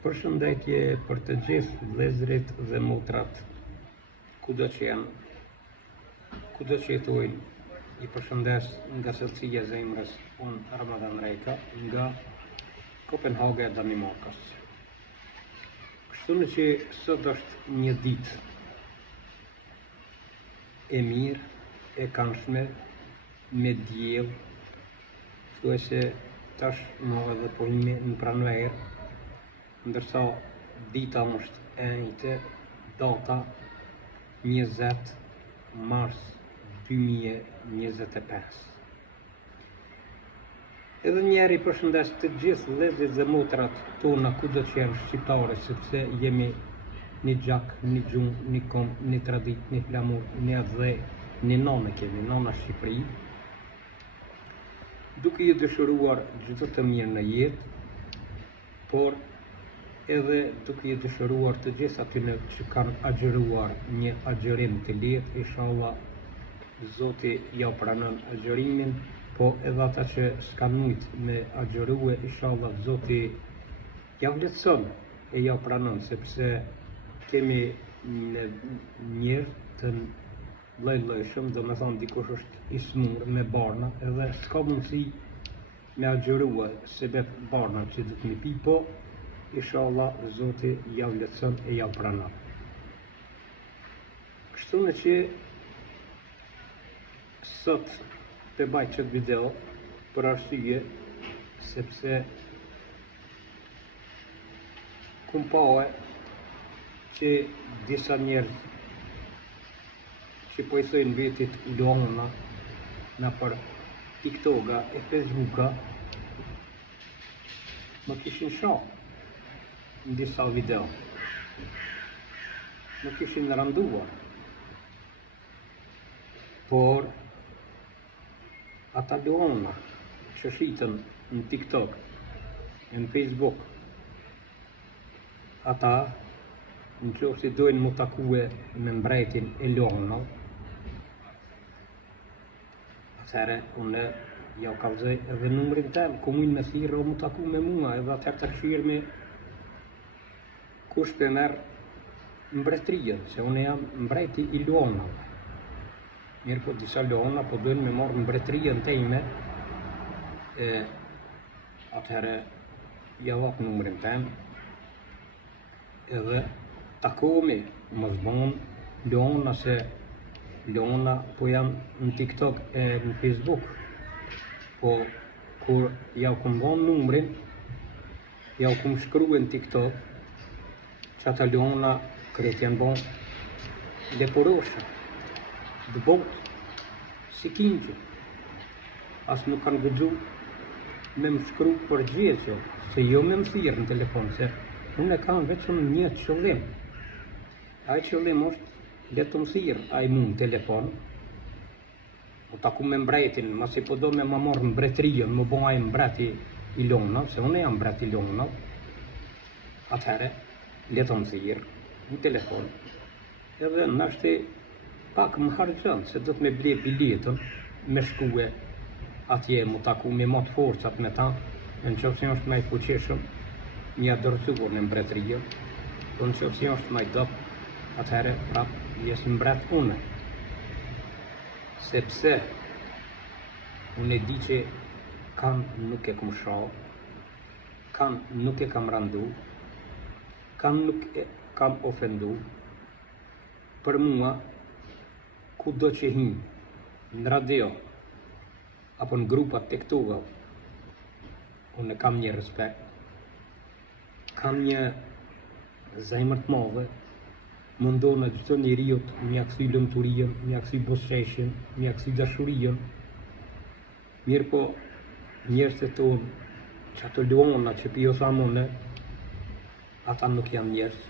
Përshëndetje për të gjithë vëllezërit dhe motrat, kudo që janë, kudo që jetojnë. I përshëndes nga thellësia e zemrës unë Ramadan Reka nga Kopenhaga e Danimarkës. Kështu në që sot është një ditë e mirë, e këndshme, me diell, thuajse tash më edhe po hime në pranverë, ndërsa dita është e njëjtë, data 20 mars 2025. Edhe njerë i përshëndes të gjithë vëllezërit dhe motrat tona kudo që janë shqiptare, sepse jemi një gjak, një gjumë, një kom, një tradit, një flamur, një adhe, një nane kemi, nana Shqipëri, duke i dëshiruar çdo të mirë në jetë, por edhe duke i dëshiruar të gjithë atyre që kanë agjëruar një agjërim të lehtë, inshallah Zoti ja pranon agjërimin, po edhe ata që s'kan mujt me agjërue, inshallah Zoti ja vlerëson e ja pranon, sepse kemi njerëz të lloj-llojshëm, domethënë dikush është i smur me barna edhe s'ka mundësi me agjërue sebeb barna që do të më pi, po inshallah Zoti ja vlerëson e ja pranon. Kështu në që sot të baj qëtë video për arsye sepse kum pahe që disa njerëz që po i thojnë vetit ulona në për TikToka e Facebooka më kishin shoh në disa video, më kishin randuar, por ata ulona që shitën në TikTok, në Facebook, ata në qoftë se dojnë mu takue me mbretin e ulona, atëherë unë ja kallëzoj edhe numrin tem, ku mujnë me thirrë o mu taku me mua, edhe atëherë të këshirë me kush për merë mbretërien, se unë jam mbreti i ulonave. Mirë po disa ulona po dojnë me marrë mbretërien të ime, atëherë ja vap numrin tem, edhe takohemi, mos bon ulona se ulona po janë në TikTok e në Facebook, po kur ja kum bon numrin, ja kum shkruje në TikTok, që ata ulona kretë janë bon leporosha, dë botë, si kinqë, as nuk kanë gëgju me më shkru përgjigje, se jo me më thirrë në telefon, se unë e kam vetëm një qëllim. Ai qëllim është le të më thirrë ai mu në telefon, o taku me mbretin, masi po do me ma marrë mbretërien, më bon ai mbreti i ulona, se unë jam mbreti i ulona, atëherë le të më thirrë në telefon, edhe nashti pak më harxhon, se do të me ble biletën, me shkue atje mu taku me matë forcat me ta, në qoftë se është më i fuqishëm, një dorëzuar në mbretërien, po në qoftë se është më i dobët, atëherë prap jes mbret unë. Sepse unë e di që kanë nuk e kum shoh, kanë nuk e kam randu, kanë nuk e kam ofendu, për mua ku do që hinë, në radio, apo në grupat TikToka, unë kam një respekt, kam një zemër të madhe, mundona çdo njeriut m'ia kthy lumturien, m'ia kthy buzëqeshjen, m'ia kthy dashurien. Mirë po, njerëzit tonë, që ato ulona që pi o thamone, ata nuk janë njerëz,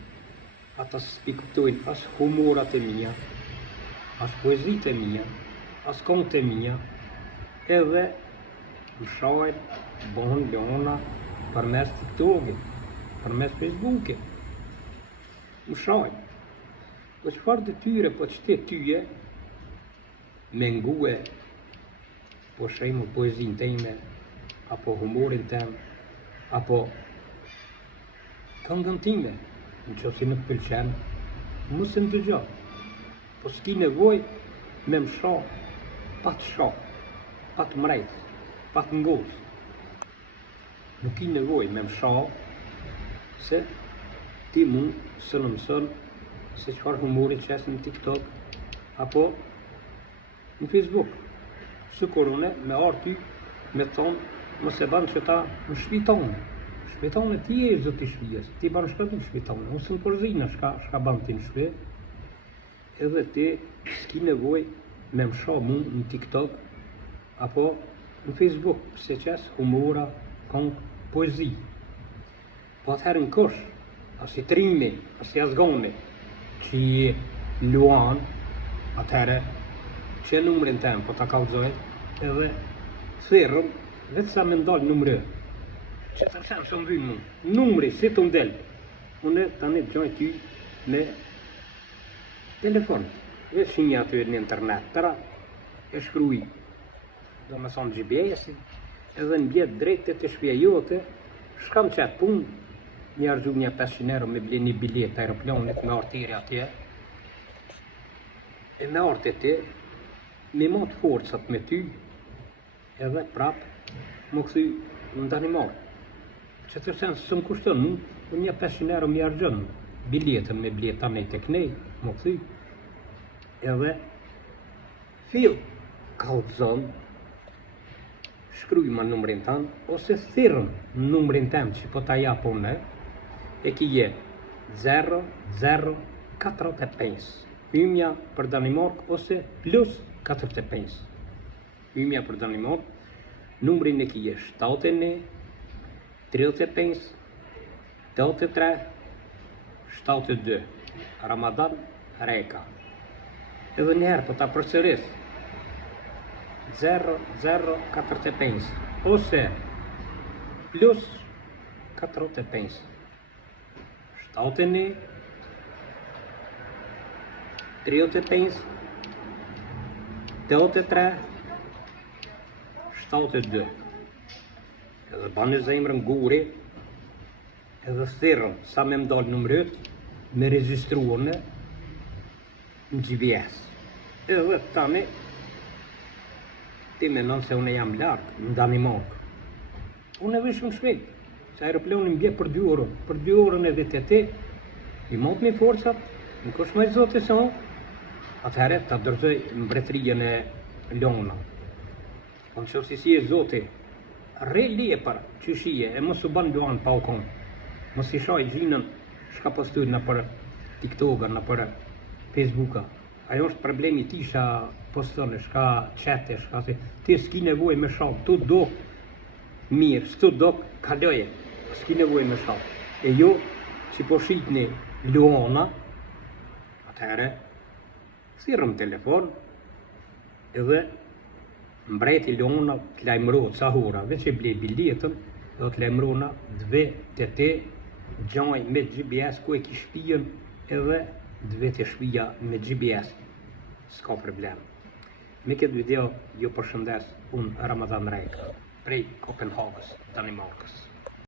ata s'pi kuptojnë as humorat e mia, as poezit e mia, as këngët e mia, edhe më shohin, bëhen ulona përmes TikTokit, përmes Facebookit, më shohin. Po çfarë detyre po ç'ti tyje me ngue, po shembull poezinë time, apo humorin tem, apo këngën time, në që si nuk pëlqen, mos e ndëgjo. Po s'ki nevoj me më sho, pa të sho, pa të mrejt, pa të ngoz. Nuk ki nevoj me më sho, se ti mund së në mësën se qëfar humori qes në TikTok, apo në Facebook. Së korone me arty, me thonë, mos e banë që ta në shpitonë. Shpitonë ti e zoti shpijes, ti banë shka të shpitonë, ose në përzina shka banë ti në shpe, edhe ti s'ki nevoj me më sho mund në TikTok, apo në Facebook, pëse qes humora, këngë, poezi. Po atëherë në kësh, asi trimi, asi azgoni, që i luan, atëherë, që e numrin tem, po ta kalzoj, edhe thirëm, vetë sa me ndalë numre, që të rësem së më vynë mund, numri, si të ndel, unë tani të gjoj ty me telefon, vetë shinja aty në internet, tëra e shkruj, do me thonë GPS, edhe në bjetë drejtë të shpje jote, shkam qatë punë, një argju një 500 euro me ble një bilet aeroplanit me artiri atje, e me artë ti, me matë forcat me ty, edhe prapë, më këthy në Danimarë. Që të sen së më kushtën, unë një 500 euro me argjën, biletën me ble tani të kënej, më këthy, edhe fill kalzon, shkruj ma numrin tanë, ose thirëm numrin tem që po ta japone, e kije 0045, ymja për Danimark ose plus 45. Ymja për Danimark, numrin e kije 71, 35, 83, 72, Ramadan Reka. Edhe njëherë për ta përsëris 0045 ose plus 45 71 35 83 72. Edhe banë zemrën guri, edhe thirëm sa me mdalë numrët, me registruone në GPS. Edhe tani, ti menon se unë jam lartë në Danimark. Unë e vishëm shpejt, se aeroplanin bje për 2 orën. Për 2 orën edhe të ti, i motë me forcat, në kush me zote se unë, atëherë ta dërzoj mbretërien e Lona. Unë që si e zote, re lije për qyshije, e mos u banë luan pa u konë. Mos i shaj gjinën, shka postuj në për TikToka, në për Facebooka. Ajo është problemi ti shka postone, shka qete, shka se ti s'ki nevoj me shak, tu do mirë, s'tu do kaloje, s'ki nevoj me shak. E jo që po shqitni Luana, atëherë, thirëm telefon, edhe mbreti Luana të lajmërot sa hora, veç e ble biletën, dhe të lajmërona dve të te, gjaj me GPS ku e ki shpijen, edhe dve të shpija me GPS, s'ka problem. Me këtë video, ju përshëndes unë Ramadan Reka, prej Kopenhagës, Danimarkës.